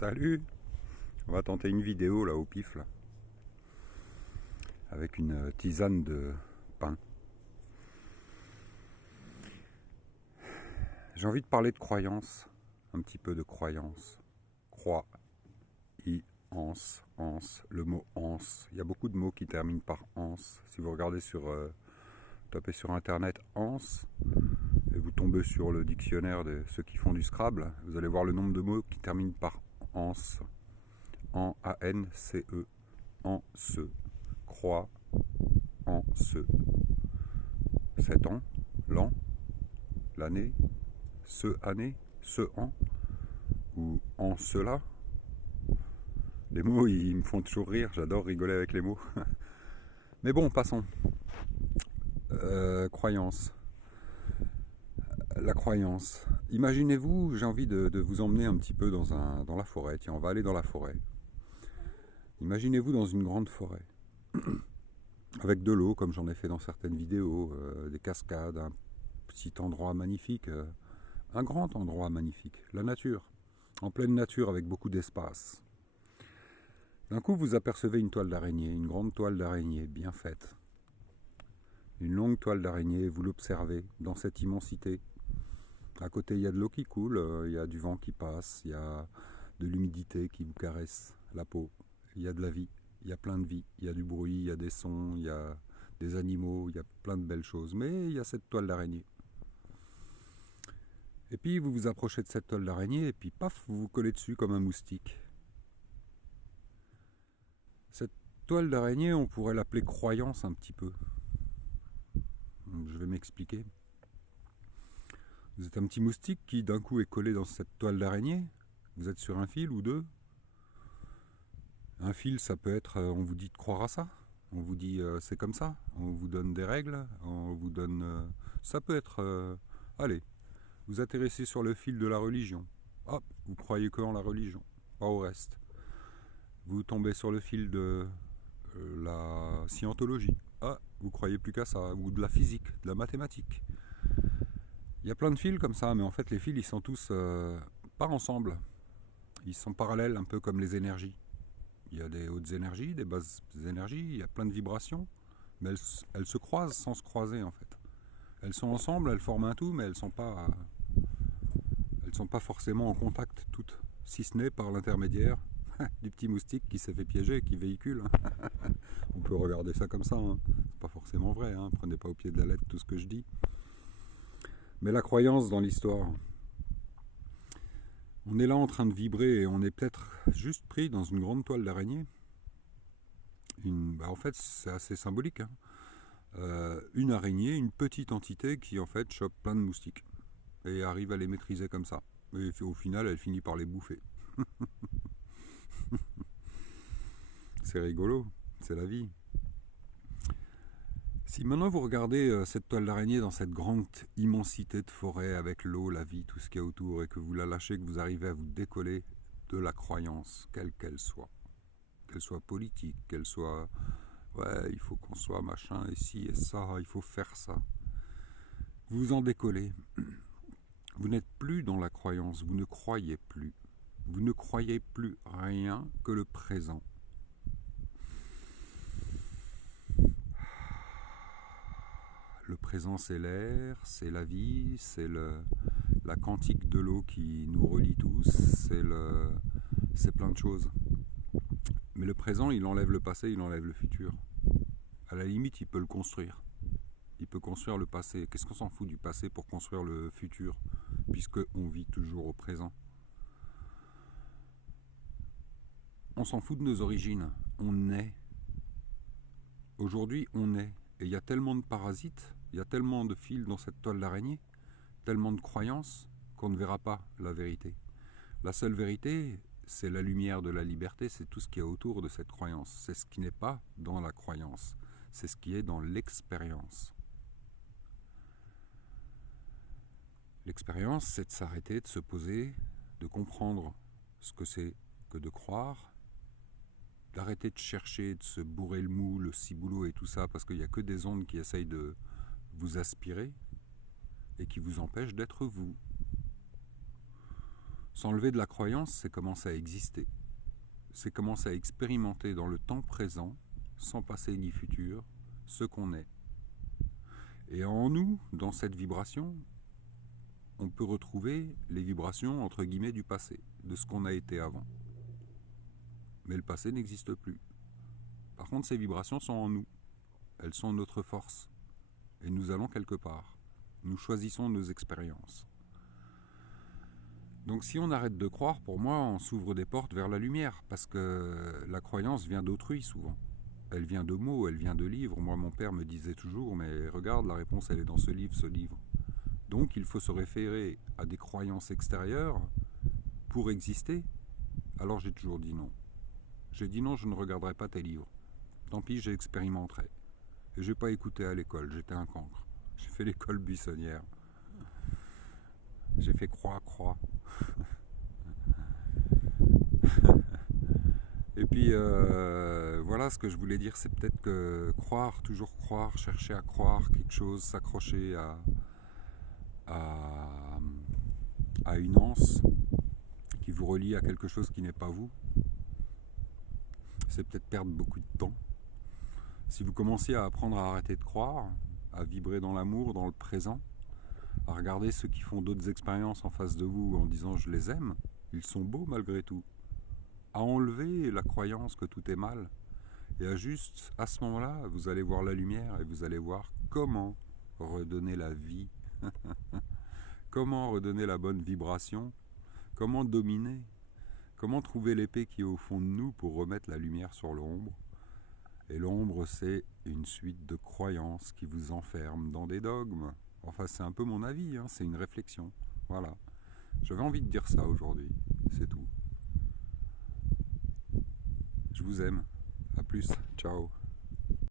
Salut! On va tenter une vidéo là au pif là, avec une tisane de pain. J'ai envie de parler de croyance, un petit peu de croyance. Croix, anse, le mot anse. Il y a beaucoup de mots qui terminent par anse. Si vous regardez tapez sur internet anse, et vous tombez sur le dictionnaire de ceux qui font du Scrabble, vous allez voir le nombre de mots qui terminent par anse. A-N-C-E, anse, croix, anse. 7 ans, l'an, l'année, année, an, ou en cela. Les mots, ils me font toujours rire, j'adore rigoler avec les mots. Mais bon, passons. Croyance. La croyance. Imaginez-vous, j'ai envie de vous emmener un petit peu dans la forêt. Tiens, on va aller dans la forêt. Imaginez-vous dans une grande forêt. Avec de l'eau, comme j'en ai fait dans certaines vidéos, des cascades, un petit endroit magnifique, un grand endroit magnifique, la nature, en pleine nature avec beaucoup d'espace. D'un coup, vous apercevez une toile d'araignée, une grande toile d'araignée bien faite. Une longue toile d'araignée, vous l'observez dans cette immensité. À côté, il y a de l'eau qui coule, il y a du vent qui passe, il y a de l'humidité qui vous caresse la peau. Il y a de la vie, il y a plein de vie, il y a du bruit, il y a des sons, il y a des animaux, il y a plein de belles choses. Mais il y a cette toile d'araignée. Et puis vous vous approchez de cette toile d'araignée et puis paf, vous vous collez dessus comme un moustique. Cette toile d'araignée, on pourrait l'appeler croyance un petit peu. Je vais m'expliquer. Vous êtes un petit moustique qui d'un coup est collé dans cette toile d'araignée. Vous êtes sur un fil ou deux. Un fil, ça peut être, on vous dit de croire à ça. On vous dit c'est comme ça. On vous donne des règles. On vous donne. Ça peut être. Allez, vous atterrissez sur le fil de la religion. Hop, vous croyez que en la religion, pas au reste. Vous tombez sur le fil de la scientologie. Ah, vous croyez plus qu'à ça. Ou de la physique, de la mathématique. Il y a plein de fils comme ça, mais en fait les fils ils sont tous pas ensemble. Ils sont parallèles, un peu comme les énergies. Il y a des hautes énergies, des basses énergies, il y a plein de vibrations, mais elles se croisent sans se croiser en fait. Elles sont ensemble, elles forment un tout, mais elles sont pas forcément en contact toutes, si ce n'est par l'intermédiaire du petit moustique qui s'est fait piéger et qui véhicule. On peut regarder ça comme ça, hein. C'est pas forcément vrai, hein. Prenez pas au pied de la lettre tout ce que je dis. Mais la croyance dans l'histoire, on est là en train de vibrer et on est peut-être juste pris dans une grande toile d'araignée. En fait, c'est assez symbolique, hein. Une araignée, une petite entité qui en fait chope plein de moustiques et arrive à les maîtriser comme ça. Et au final, elle finit par les bouffer. C'est rigolo, c'est la vie. Si maintenant vous regardez cette toile d'araignée dans cette grande immensité de forêt avec l'eau, la vie, tout ce qu'il y a autour, et que vous la lâchez, que vous arrivez à vous décoller de la croyance, quelle qu'elle soit politique, qu'elle soit ouais, il faut qu'on soit machin, et ci et ça, il faut faire ça. Vous vous en décollez. Vous n'êtes plus dans la croyance, vous ne croyez plus. Vous ne croyez plus rien que le présent. Le présent, c'est l'air, c'est la vie, c'est la quantique de l'eau qui nous relie tous, c'est plein de choses. Mais le présent, il enlève le passé, il enlève le futur. À la limite, il peut le construire. Il peut construire le passé. Qu'est-ce qu'on s'en fout du passé pour construire le futur, puisqu'on vit toujours au présent? On s'en fout de nos origines. On est. Aujourd'hui, on est. Et il y a tellement de parasites, il y a tellement de fils dans cette toile d'araignée, tellement de croyances, qu'on ne verra pas la vérité. La seule vérité, c'est la lumière de la liberté, c'est tout ce qu'il y a autour de cette croyance. C'est ce qui n'est pas dans la croyance, c'est ce qui est dans l'expérience. L'expérience, c'est de s'arrêter, de se poser, de comprendre ce que c'est que de croire, d'arrêter de chercher, de se bourrer le mou, le ciboulot et tout ça, parce qu'il n'y a que des ondes qui essayent de vous aspirer et qui vous empêchent d'être vous. S'enlever de la croyance, c'est commencer à exister. C'est commencer à expérimenter dans le temps présent, sans passé ni futur, ce qu'on est. Et en nous, dans cette vibration, on peut retrouver les vibrations entre guillemets du passé, de ce qu'on a été avant. Mais le passé n'existe plus. Par contre, ces vibrations sont en nous. Elles sont notre force. Et nous allons quelque part. Nous choisissons nos expériences. Donc si on arrête de croire, pour moi, on s'ouvre des portes vers la lumière, parce que la croyance vient d'autrui souvent. Elle vient de mots, elle vient de livres. Moi, mon père me disait toujours, mais regarde, la réponse, elle est dans ce livre. Donc il faut se référer à des croyances extérieures pour exister. Alors j'ai toujours dit non. J'ai dit non, je ne regarderai pas tes livres. Tant pis, j'expérimenterai. Et j'ai pas écouté à l'école, j'étais un cancre. J'ai fait l'école buissonnière. J'ai fait croix. Et puis voilà, ce que je voulais dire, c'est peut-être que croire, toujours croire, chercher à croire quelque chose, s'accrocher à une anse qui vous relie à quelque chose qui n'est pas vous, c'est peut-être perdre beaucoup de temps. Si vous commenciez à apprendre à arrêter de croire, à vibrer dans l'amour, dans le présent, à regarder ceux qui font d'autres expériences en face de vous en disant je les aime, ils sont beaux malgré tout, à enlever la croyance que tout est mal, et à juste, à ce moment-là, vous allez voir la lumière et vous allez voir comment redonner la vie, comment redonner la bonne vibration, comment dominer, comment trouver l'épée qui est au fond de nous pour remettre la lumière sur l'ombre. Et l'ombre, c'est une suite de croyances qui vous enferment dans des dogmes. Enfin, c'est un peu mon avis, hein, c'est une réflexion. Voilà. J'avais envie de dire ça aujourd'hui, c'est tout. Je vous aime. À plus. Ciao.